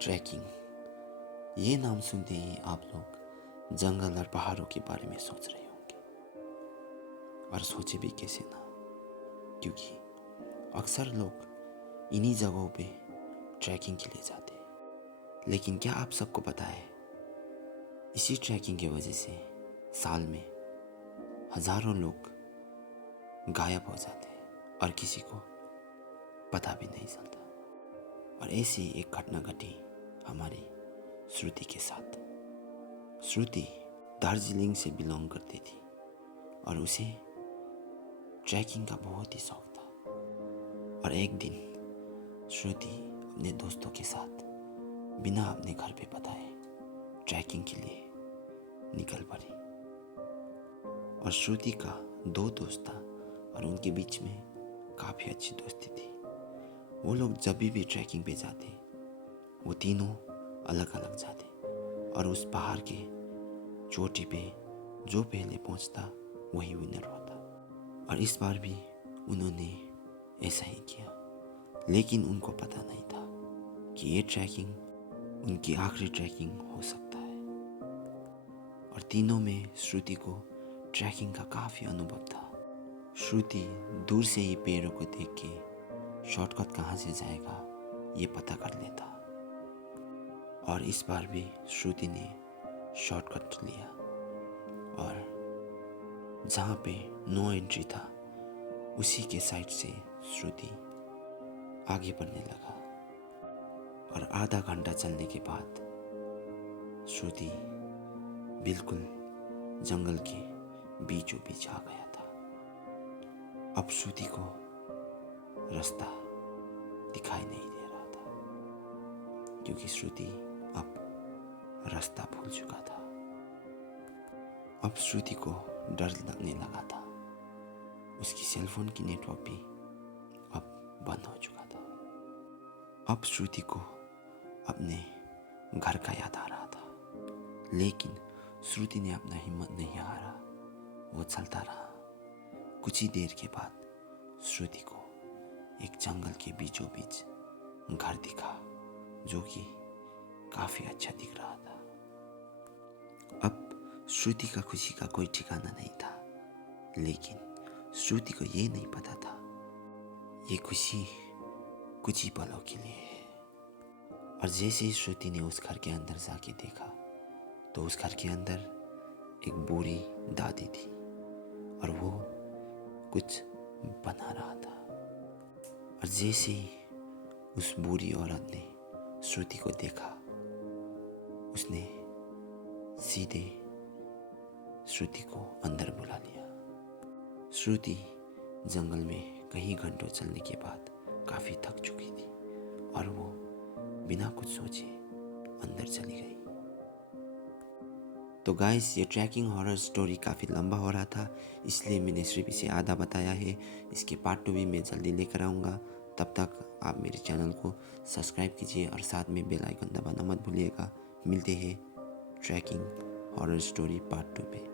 Trekking, ये नाम सुनते ही आप लोग जंगल और पहाड़ों के बारे में सोच रहे होंगे, और सोचे भी कैसे ना, क्योंकि अक्सर लोग इन्हीं जगहों पे ट्रैकिंग के लिए जाते हैं। लेकिन क्या आप सबको पता है, इसी ट्रैकिंग की वजह से साल में हजारों लोग गायब हो जाते हैं और किसी को पता भी नहीं चलता। और ऐसी एक घटना घटी हमारी श्रुति के साथ। श्रुति दार्जिलिंग से बिलोंग करती थी और उसे ट्रैकिंग का बहुत ही शौक था। और एक दिन श्रुति अपने दोस्तों के साथ बिना अपने घर पे बताए ट्रैकिंग के लिए निकल पड़ी। और श्रुति का 2 दोस्त था और उनके बीच में काफ़ी अच्छी दोस्ती थी। वो लोग जब भी ट्रैकिंग पे जाते, वो तीनों अलग अलग जाते और उस पहाड़ के चोटी पे जो पहले पहुंचता वही विनर होता। और इस बार भी उन्होंने ऐसा ही किया, लेकिन उनको पता नहीं था कि ये ट्रैकिंग उनकी आखिरी ट्रैकिंग हो सकता है। और तीनों में श्रुति को ट्रैकिंग का काफ़ी अनुभव था। श्रुति दूर से ही पेड़ों को देख के शॉर्टकट कहाँ से जाएगा ये पता कर लेता। और इस बार भी श्रुति ने शॉर्टकट लिया और जहाँ पे नो एंट्री था उसी के साइड से श्रुति आगे बढ़ने लगा। और आधा घंटा चलने के बाद श्रुति बिल्कुल जंगल के बीचों बीच आ गया था। अब श्रुति को रास्ता दिखाई नहीं दे रहा था, क्योंकि श्रुति अब रास्ता भूल चुका था। अब श्रुति को डर लगने लगा था। उसकी सेलफोन की नेटवर्क भी अब बंद हो चुका था। अब श्रुति को अपने घर का याद आ रहा था, लेकिन श्रुति ने अपना हिम्मत नहीं हारा। वो चलता रहा। कुछ ही देर के बाद श्रुति को एक जंगल के बीचों बीच घर दिखा, जो कि काफी अच्छा दिख रहा था। अब श्रुति का खुशी का कोई ठिकाना नहीं था, लेकिन श्रुति को ये नहीं पता था ये खुशी कुछ ही पलों के लिए है। और जैसे ही श्रुति ने उस घर के अंदर जाके देखा, तो उस घर के अंदर एक बूढ़ी दादी थी और वो कुछ बना रहा था। और जैसे ही उस बूढ़ी औरत ने श्रुति को देखा, उसने सीधे श्रुति को अंदर बुला लिया। श्रुति जंगल में कई घंटों चलने के बाद काफ़ी थक चुकी थी और वो बिना कुछ सोचे अंदर चली गई। तो गाइस, ये ट्रैकिंग हॉरर स्टोरी काफ़ी लंबा हो रहा था, इसलिए मैंने सिर्फ इसे आधा बताया है। इसके पार्ट 2 भी मैं जल्दी लेकर आऊँगा। तब तक आप मेरे चैनल को सब्सक्राइब कीजिए और साथ में बेल आइकन दबाना मत भूलिएगा। मिलते हैं ट्रैकिंग हॉरर स्टोरी पार्ट 2 पे।